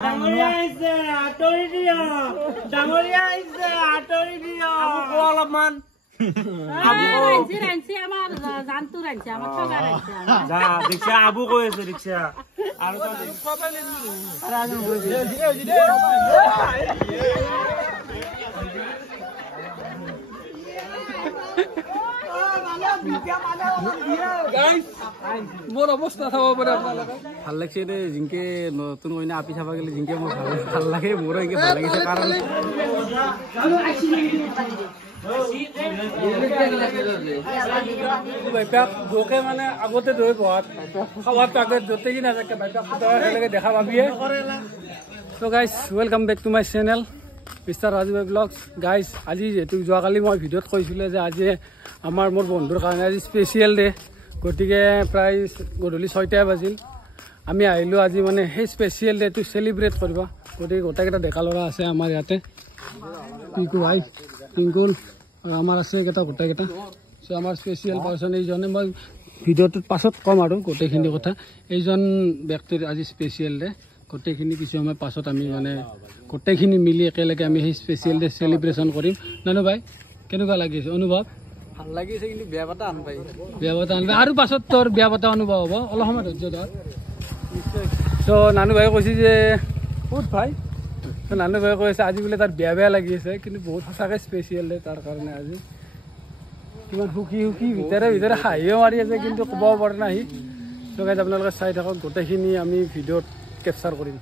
ডাঙৰীয়া আহিছে আঁতৰি দিয় ডাঙৰীয়া আহিছে আঁতৰি দিয় অলপমান আবু কৈ আছে ৰিক্সা মোৰ অৱস্থা চাব পাৰে আপোনালোকে ভাল লাগিছে দে জিংকে নতুন কইনা আপি চাব গেলে জিংকে মোৰ ভাল লাগে মোৰো এনেকে ভাল লাগিছে কাৰণ বাইপাক জোকে মানে আগতে ধৰি বহাত খাৱাত আগত য'তেই নাথাকে বাইপাক একেলগে দেখা পাবিয়ে চ' guys welcome back to my channel mister Raju vlogs guys আজি যিহেতু যোৱাকালি মই ভিডিঅ'ত কৈছিলোঁ যে আজি মোৰ বন্ধুৰ কাৰণে আজি স্পেচিয়েল ডে গতিকে প্ৰায় গধূলি 6টা বাজিল আমি আহিলোঁ আজি মানে সেই স্পেচিয়েল ডেটো চেলিব্ৰেট কৰিব গতিকে গোটেইকেইটা ডেকা ল'ৰা আছে আমাৰ ইয়াতে পিংকু ভাই পিংকুল আৰু আমাৰ আছে এইকেইটা গোটেইকেইটা চ' আমাৰ স্পেচিয়েল পাৰ্চন এইজনে মই ভিডিঅ'টোত পাছত ক'ম আৰু গোটেইখিনি কথা এইজন ব্যক্তিৰ আজি স্পেচিয়েল ডে গোটেইখিনি কিছু সময় পাছত আমি মানে গোটেইখিনি মিলি একেলগে আমি সেই স্পেচিয়েল ডে চেলিব্ৰেশ্যন কৰিম নানু ভাই কেনেকুৱা লাগিছে অনুভৱ ভাল লাগিছে কিন্তু বিয়া পাতা আনপাই বিয়া পাতা আনপাই আৰু পাছত তোৰ বিয়া পাতা অনুভৱ হ'ব অলপ সময় ধৈৰ্য ধৰ চ' নানু ভাই কৈছে যে বহুত ভাই নানু ভাই কৈছে আজি বোলে তাৰ বেয়া লাগি আছে কিন্তু বহুত সঁচাকৈ স্পেচিয়েল ডে তাৰ কাৰণে আজি কিমান সুখী ভিতৰে হাঁহিও মাৰি আছে কিন্তু ক'ব পৰা নাই চ' গাইজ আপোনালোকে চাই থাকক গোটেইখিনি আমি ভিডিঅ'ত কেপচাৰ কৰিম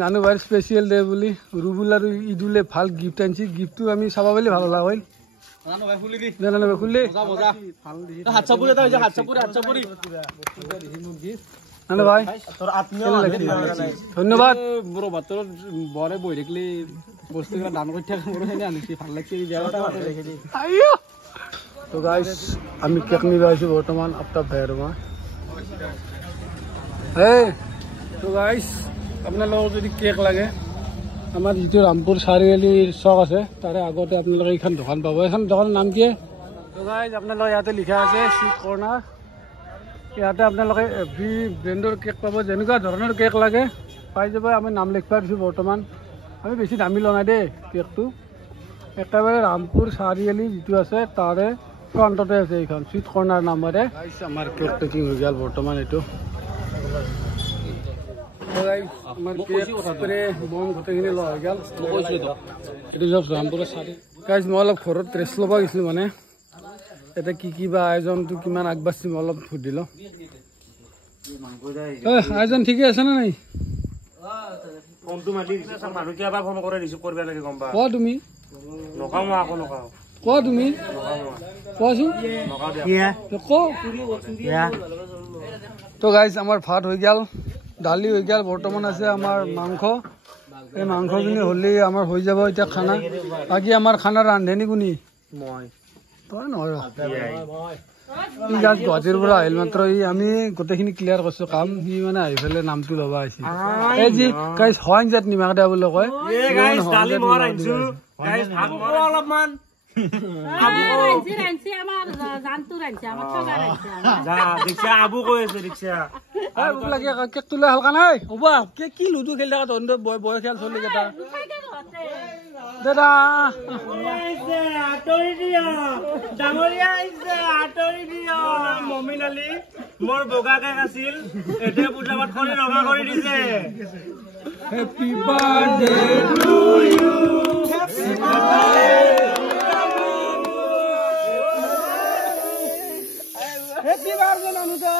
নানু ভাইৰ স্পেচিয়েল ডে বুলি ৰুবুল আৰু ইদুলে ভাল গিফ্ট আনিছে গিফ্টটো আমি চাব বুলি ভাল লগা হ'ল নানু ভাই খুলি নানু ভাই ধন্যবাদ মোৰ বাটৰ বৰে বহি থাকিলে বস্তু দান কৰি থাকে মোৰ সেইনে আনিছে ভাল লাগিছে তো গাইজ আমি কেক নিব আহিছোঁ বৰ্তমান আফতাব ভাইৰ মই তো গাইজ আপোনালোকক যদি কেক লাগে আমাৰ যিটো ৰামপুৰ চাৰিআলিৰ চক আছে তাৰে আগতে আপোনালোকে এইখন দোকান পাব এইখন দোকানৰ নাম কি তো গাইজ আপোনালোকে ইয়াতে লিখা আছে সুইট কৰ্ণাৰ ইয়াতে আপোনালোকে এভৰি ব্ৰেণ্ডৰ কেক পাব যেনেকুৱা ধৰণৰ কেক লাগে পাই যাব আমি নাম লিখিব দিছোঁ বৰ্তমান আমি বেছি দামী লোৱা নাই দেই কেকটো একেবাৰে ৰামপুৰ চাৰিআলি যিটো আছে তাৰে ফ্ৰণ্টতে আছে এইখন সুইট কৰ্ণাৰ নামেৰে আমাৰ কেক পেকিং হৈ গ'ল বৰ্তমান এইটো আমাৰ বম গোটেইখিনি লোৱা হৈ গ'ল এইটো চব ৰামপুৰৰ চাৰি গাইজ মই অলপ ঘৰত ৰেষ্ট ল'ব গৈছিলোঁ মানে এতিয়া কি বা আয়োজনটো কিমান আগবাঢ়িছে মই অলপ সুধি লওঁ আয়োজন ঠিকে আছে নে নাই কোৱা তুমি কোৱা তুমি কোৱাচোন তো গাইজ আমাৰ ভাত হৈ গ'ল দালি হৈ গ'ল বৰ্তমান আছে আমাৰ মাংস এই মাংসখিনি হ'লেই আমাৰ হৈ যাব এতিয়া খানা বাকী আমাৰ খানা ৰান্ধনি কোনি মই তই নহয় ই জাষ্ট গুৱাহাটীৰ পৰা আহিল মাত্ৰ আমি গোটেইখিনি ক্লিয়াৰ কৰিছোঁ কাম সি মানে আহি পেলাই নামটো ল'ব আহিছে এই যি গাইজ হয় জাত নিমাক দিয়া বুলি কয় অলপমান আবু কৈ আছে ৰিক্সা কেক তোলে হালকা নাই হ'ব কি লুডু খেলি থকা তহঁতৰ বয়সীয়াল চলি কেইটা দাদা আঁতৰি দিয় ডাঙৰীয়া আহিছে আঁতৰি দিয় মমিন আলি মোৰ বগা কেক আছিল এতিয়া পূজা পাঠ কৰি ৰঙা কৰি দিছে happy birthday to you happy birthday নানুদা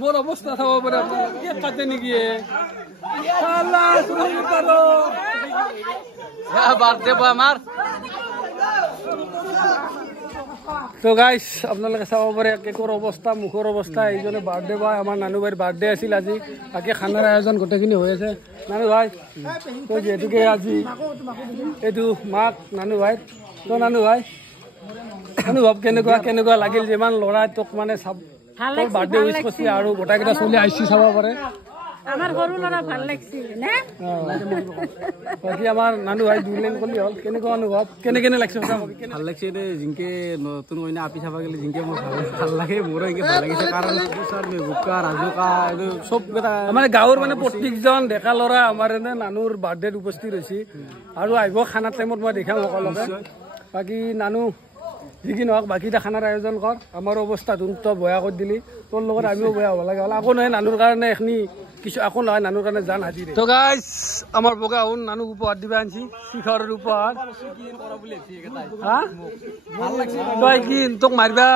মোৰ অৱস্থা চাব পাৰে আপোনালোকে কাটে নেকি বাৰ্থডে আমাৰ তো গাইজ আপোনালোকে চাব পাৰে কেকৰ অৱস্থা মুখৰ অৱস্থা এইজনে বাৰ্থডে বয় আমাৰ নানু ভাইৰ বাৰ্থডে আছিল আজি বাকী খানাৰ আয়োজন গোটেইখিনি হৈ আছে নানু ভাই তো যিহেতুকে আজি এইটো মাক নানু ভাই তো নানু ভাই অনুভৱ কেনেকুৱা লাগিল যিমান ল'ৰাই তোক মানে বাৰ্থডে উইচ কৰিছে আৰু গোটেইকেইটা চলি আহিছে চাব পাৰে আমাৰ সৰু লড়া ভাল লাগছে না বাকি আমাৰ নানু ভাই দুলেন কলি হল কেনেকুৱা অনুভৱ কেনে লাগছে ভাল লাগছে দে জিংকে নতুন কইনা আপি চাবা গেলে জিংকে মোৰ ভাল লাগে মোৰো একে ভাল লাগিছে কাৰণ স্যাৰ মেগুকা ৰাজুকা এইটো সব এটা মানে গাঁৱৰ মানে প্ৰত্যেকজন ডেকা ল'ৰা আমাৰ এনে নানুৰ বাৰ্থডেত উপস্থিত হৈছে আৰু আহিব খানাৰ টাইমত মই দেখাম সকলোকে বাকি নানু যি কি নহওক বাকী এটা খানাৰ আয়োজন কৰ আমাৰ অৱস্থা তই বয়া কৰি দিলি তোৰ লগত আমিও বয়া হ'ব লাগে হ'ল আকৌ নহয় নানুৰ কাৰণে এখনি কিছু আকৌ নহয় নানুৰ কাৰণে জান হাজি তো গাইজ আমাৰ বগা হুন নানুক উপহাৰ দিবা আনছি শিখৰৰ উপহাৰ তই কি তোক মাৰিবা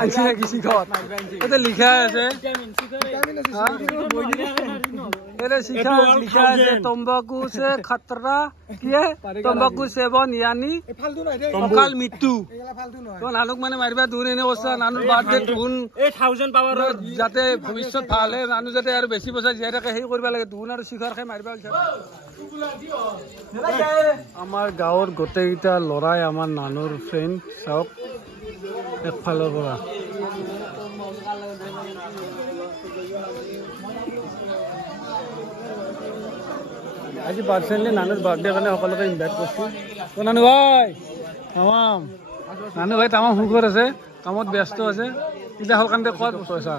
আনছি নেকি শিখৰ তাতে লিখা আছে শিখৰ লিখা আছে তম্বাকু সে খতৰা কি তম্বাকু সেৱন ইয়ানি অকাল মৃত্যু তো নানুক মানে মাৰিবা ধুন এনে কৈছা নানুৰ বাৰ্থডে ধুন 1000 পাৱাৰ যাতে ভৱিষ্যত ভাল হয় মানুহ যাতে আৰু বেছি বছৰ জীয়াই থাকে সেই কৰিব লাগে ধুন আৰু শিখৰ খাই মাৰিবা আমাৰ গাঁৱৰ গোটেইকেইটা ল'ৰাই আমাৰ নানুৰ ফ্ৰেণ্ড চাওক একফালৰ পৰা আজি পাৰ্চনেলি নানুৰ বাৰ্থডে কাৰণে সকলোকে ইনভাইট কৰিছোঁ তো নানু ভাই তামাম নানু ভাই তামাম সুখৰ আছে কামত ব্যস্ত আছে এতিয়া হ'ল কাৰণে ক'ত পইচা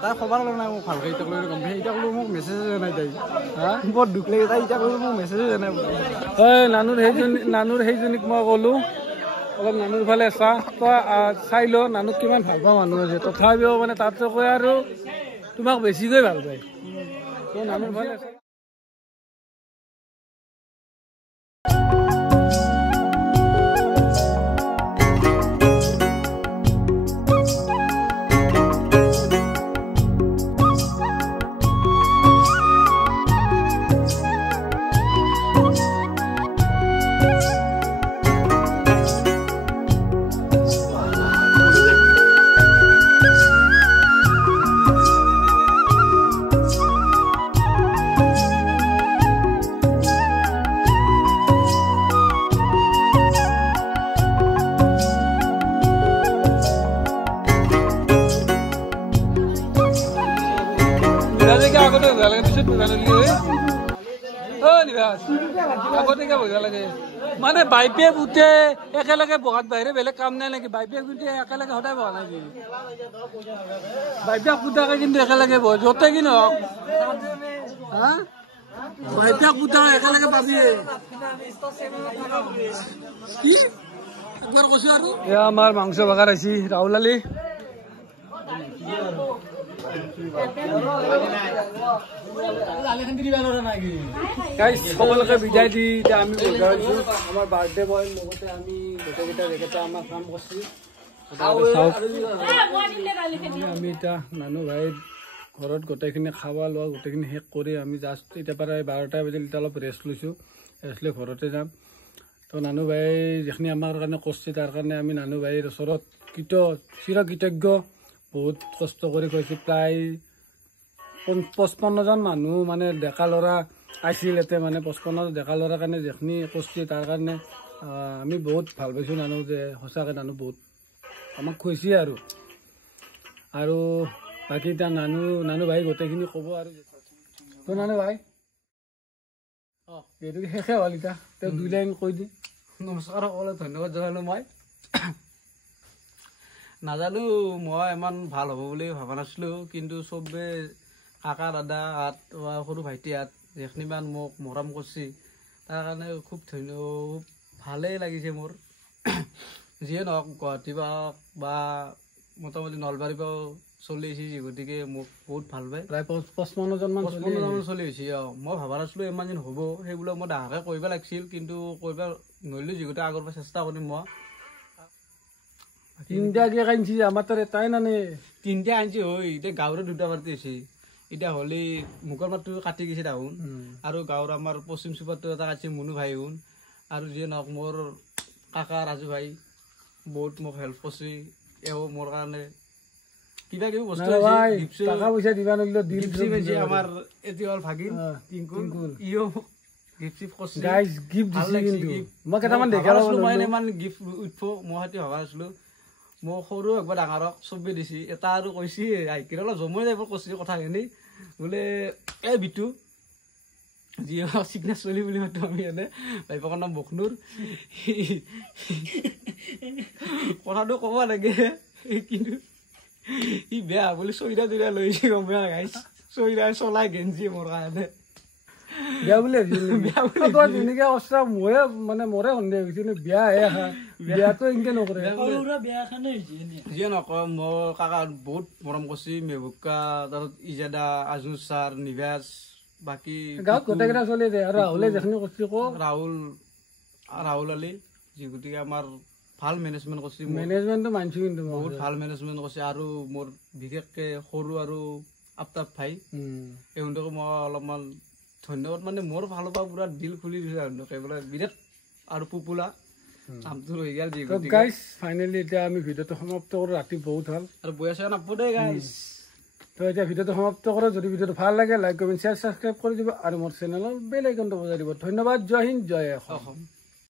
তাই খবৰ ল'লে নাই মোক ভালকৈ এতিয়া লৈ গম এতিয়া ক'লো মোক মেছেজ নাই তাই বৰ দুখ লাগে তাই এতিয়া ক'লো মোক মেছেজ নাই হয় নানুৰ সেইজনীক মই ক'লোঁ অলপ নানুৰ ফালে চা তই চাই ল নানুক কিমান ভাল পাওঁ মানুহ আছে তথাপিও মানে তাতকৈ কৈ আৰু তোমাক বেছিকৈ ভাল পায় তই নানুৰ ফালে চা মানে বাইপে বুটে একেলগে বহাত বাহিৰে বেলেগ কাম নাই নেকি বাইপে বুটে একেলগে সদায় বহা নেকি বাইপে পুতাকে কিন্তু একেলগে বহ যতে কি নহওক বাইপে পুতা একেলগে পাবি কি একবাৰ কৈছো আৰু এয়া আমাৰ মাংস ভাগাৰ আহিছি ৰাহুল আলী সকলোকে বিদায় দি এতিয়া আমি আমাৰ বাৰ্থডে বয়ৰ লগতে আমি গোটেইকেইটা জেকেটা আমাৰ কাম কৰিছোঁ আমি এতিয়া নানু ভাইৰ ঘৰত গোটেইখিনি খাৱা লোৱা গোটেইখিনি শেষ কৰি আমি জাষ্ট এতিয়া প্ৰায় 12টা বাজিল এতিয়া অলপ ৰেষ্ট লৈছোঁ ৰেষ্ট লৈ ঘৰতে যাম তো নানু ভাই যিখিনি আমাৰ কাৰণে কৰিছে তাৰ কাৰণে আমি নানু ভাইৰ ওচৰত চিৰকৃতজ্ঞ বহুত কষ্ট কৰি খুৱাইছে প্ৰায় 55জন মানুহ মানে ডেকা ল'ৰা আহিছিল ইয়াতে মানে 55 ডেকা ল'ৰাৰ কাৰণে যিখিনি কৰিছে তাৰ কাৰণে আমি বহুত ভাল পাইছোঁ নানু যে সঁচাকৈ নানু বহুত আমাক খুৱাইছে আৰু বাকী এতিয়া নানু ভাই গোটেইখিনি ক'ব আৰু তো নানু ভাই এইটো শেষে হ'ল এতিয়া তেওঁ 2 লাইন কৈ দি নমস্কাৰ সকলোকে ধন্যবাদ জনালোঁ মই নাজানো মই ইমান ভাল হ'ব বুলি ভবা নাছিলোঁ কিন্তু চবে কাকা দাদাহঁত বা সৰু ভাইটিহঁত যিখিনিমান মোক মৰম কৰিছে তাৰ কাৰণে খুব ভালেই লাগিছে মোৰ যিয়ে নহওক গুৱাহাটী বা মোটামুটি নলবাৰীৰ পৰাও চলি আহিছে গতিকে মোক বহুত ভাল পায় প্ৰায় 55জন চলি আহিছে মই ভবা নাছিলোঁ ইমান দিন হ'ব সেইবিলাক মই ডাঙৰকৈ কৰিব লাগিছিল কিন্তু কৰিব নোৱাৰিলোঁ যিহেতু আগৰ পৰা চেষ্টা কৰিম মই 3টা কি আনছি আমাৰ তাৰে তাই নানে 3টা আনছি হয় এতিয়া গাঁৱৰে 2টা পাৰ্টি আছে এতিয়া হ'লে মুখৰ মাতটো কাটি গৈছে তাহোন আৰু গাঁৱৰ আমাৰ পশ্চিম চুপাৰটো এটা কাটিছে মুনু ভাই হুন আৰু যিয়ে নহওক মোৰ কাকা ৰাজু ভাই বহুত মোক হেল্প কৰিছে এও মোৰ কাৰণে কিবা কিবি বস্তু টাকা পইচা দিবা নগিলেও দিল আমাৰ এতিয়া হ'ল ভাগিন টিংকুল ইও গিফ্ট কৰিছে গাইজ গিফ্ট দিছে কিন্তু মই কেইটামান দেখালো মই ইমান গিফ্ট উঠব মই সেইটো ভাবা নাছিলো মই সৰু একবাৰ ডাঙৰক চবে দিছে এটা আৰু কৈছে আইকিৰ অলপ জমৈ টাইপৰ কৈছে কথাখিনি বোলে এই বিটু যি চিগনেছ চলি বুলি মাতো আমি এনে বাইপাকৰ নাম বকনুৰ কথাটো ক'ব লাগে কিন্তু ই বেয়া বুলি চৈৰা দুইটা লৈছে গম বেয়া গাইছ চৈৰা চলাই গেঞ্জি মোৰ কাৰণে বেয়া বুলি তই যেনেকে অৱস্থা ময়ে মানে মৰে সন্দেহ হৈছিল বিয়াহে বিয়াটো এনেকে নকৰে যিয়ে নকওঁ মোৰ কাকা বহুত মৰম কৰিছে মেহুকা তাৰপিছত ইজাদা আজনুৰ ছাৰ নিভাজ বাকী গাঁৱত গোটেইকেইটা চলি যায় আৰু ৰাহুলে যিখিনি কৰিছে কওক ৰাহুল আলী যি গতিকে আমাৰ ভাল মেনেজমেণ্ট কৰিছে মেনেজমেণ্টটো মানিছো কিন্তু বহুত ভাল মেনেজমেণ্ট কৰিছে আৰু মোৰ বিশেষকে সৰু আৰু আফতাব ভাই এওঁলোকক মই অলপমান ধন্যবাদ মানে মোৰ ফালৰ পৰা পুৰা দিল খুলি দিছে একেবাৰে বিৰাট আৰু পুপুলা নামটো ৰৈ গ'ল যি গতিকে গাইজ ফাইনেলি এতিয়া আমি ভিডিঅ'টো সমাপ্ত কৰোঁ ৰাতি বহুত হ'ল আৰু বয়া চয়া নাপাব দেই গাইজ তো এতিয়া ভিডিঅ'টো সমাপ্ত কৰোঁ যদি ভিডিঅ'টো ভাল লাগে লাইক কমেণ্ট শ্বেয়াৰ ছাবস্ক্ৰাইব কৰি দিব আৰু মোৰ চেনেলৰ বেল আইকনটো বজাই দিব ধন্যবাদ জয় হিন্দ জয় অসম